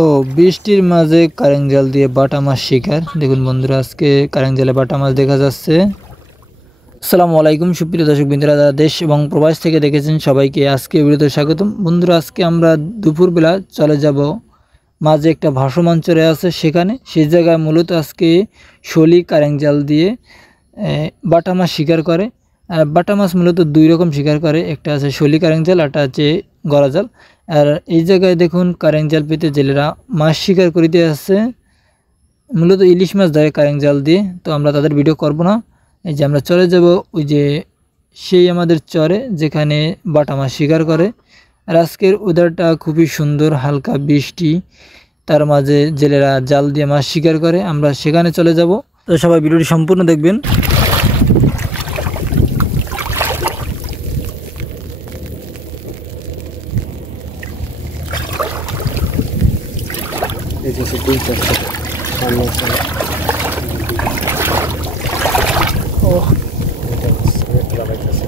ও বৃষ্টির মাঝে কারেন্ট জাল দিয়ে বাটা মাছ শিকার। দেখুন বন্ধুরা, আজকে কারেন্ট জালে বাটা মাছ দেখা যাচ্ছে। আসসালামু আলাইকুম সুপ্রিয় দর্শক বন্ধুরা, যারা দেশ এবং প্রবাস থেকে দেখেছেন সবাইকে আজকে ভিডিওতে স্বাগতম। বন্ধুরা, আজকে আমরা দুপুরবেলা চলে যাব মাঝে একটা ভাসমান চরে আছে, সেখানে সেই জায়গায় মূলত আজকে শলি কারেন্ট জাল দিয়ে বাটা মাছ শিকার করে। আর বাটা মাছ মূলত দুই রকম শিকার করে, একটা আছে শলি কারেন্ট জাল, একটা আছে গলা জাল। আর এই জায়গায় দেখুন কারেন্ট জাল পেতে জেলেরা মাছ শিকার করিতে আসছে, মূলত ইলিশ মাছ ধরে কারেন্ট জাল দিয়ে। তো আমরা তাদের ভিডিও করব না, এই যে আমরা চলে যাব ওই যে সেই আমাদের চরে যেখানে বাটা মাছ শিকার করে। আর আজকের ওয়েদারটা খুবই সুন্দর, হালকা বৃষ্টি, তার মাঝে জেলেরা জাল দিয়ে মাছ শিকার করে। আমরা সেখানে চলে যাব, তো সবাই ভিডিওটি সম্পূর্ণ দেখবেন। এই যে দুই চারটে সামনে ও লাগাইতেছে।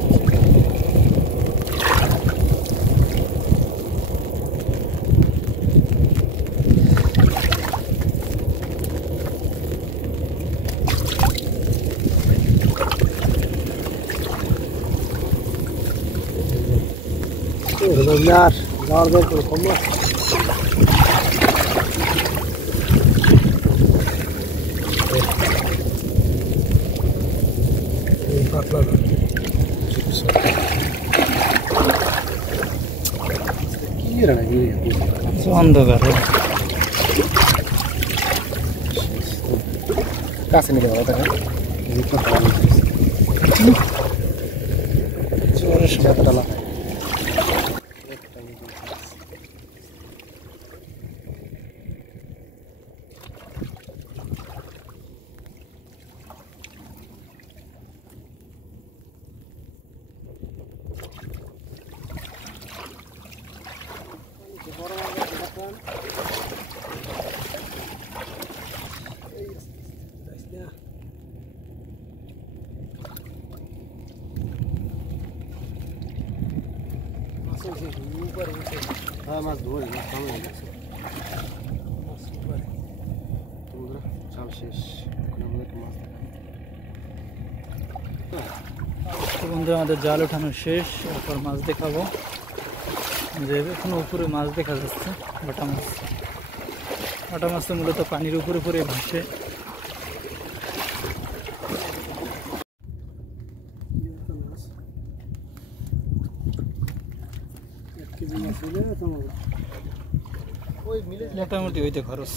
আর যাওয়ার বের করে কম না পাতলা কি রে নাকি অন্ধকার কাছে নিয়ে যাবো তাকে জোরের সাথে লাগাই। মাছ ধরে মাছ সামনে গেছে, সব শেষ। বন্ধু, আমাদের জাল ওঠানো শেষ, এরপর মাছ দেখাবো। যে এখনো উপরে মাছ দেখা যাচ্ছে, বাটা মাছ। বাটা মাছ তো মূলত পানির উপরে উপরে ভাসে। মোটামুটি হইতে খরচ।